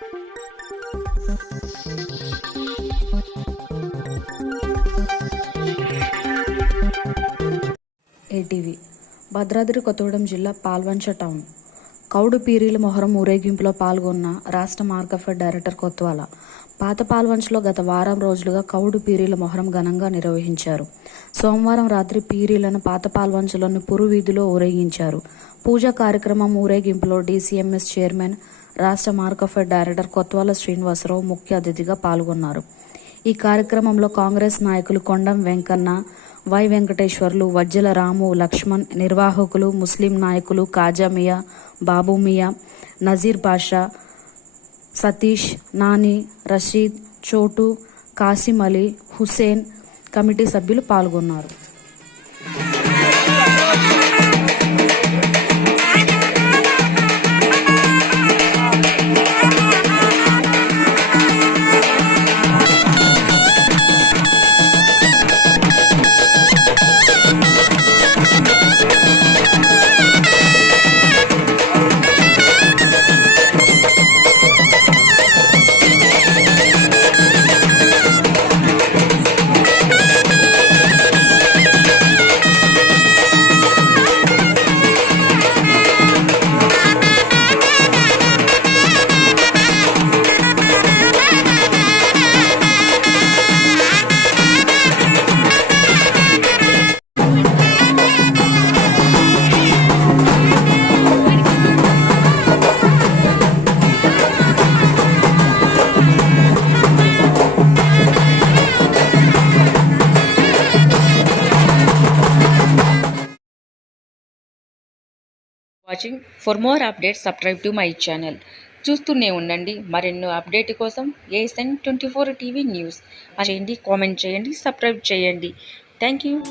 ATV Bhadradri Kothagudem జిల్లా Palvancha town కౌడు పీరీల Muharram ఊరేగింపులో పాల్గొన్న రాష్ట్ర మార్కఫెడ్ డైరెక్టర్ కొత్వాల. పాత పాల్వంచలో గత వారం రోజులుగా కౌడు పీరీల మొహరం ఘనంగా నిర్వహించారు. సోమవారం రాత్రి పీరీలను పాత పాల్వంచలోని పురువీధిలో ఊరేగించారు. పూజా కార్యక్రమం ఊరేగింపులో డీసీఎంఎస్ చైర్మన్, రాష్ట్ర మార్కఫెడ్ డైరెక్టర్ కొత్వాల శ్రీనివాసరావు ముఖ్య అతిథిగా పాల్గొన్నారు. ఈ కార్యక్రమంలో కాంగ్రెస్ నాయకులు కొండం వెంకన్న, వై వెంకటేశ్వర్లు, వజ్జల రాము, లక్ష్మణ్, నిర్వాహకులు, ముస్లిం నాయకులు కాజా మియా, బాబు మియా, నజీర్ బాషా, సతీష్, నాని, రషీద్, చోటు, కాసిం అలీ, హుసేన్, కమిటీ సభ్యులు పాల్గొన్నారు. Watching for more updates subscribe to my channel. చూస్తూనే ఉండండి మరెన్నో అప్డేట్ కోసం ASN24 టీవీ న్యూస్. చేయండి, కామెంట్ చేయండి, సబ్స్క్రైబ్ చేయండి. Thank you.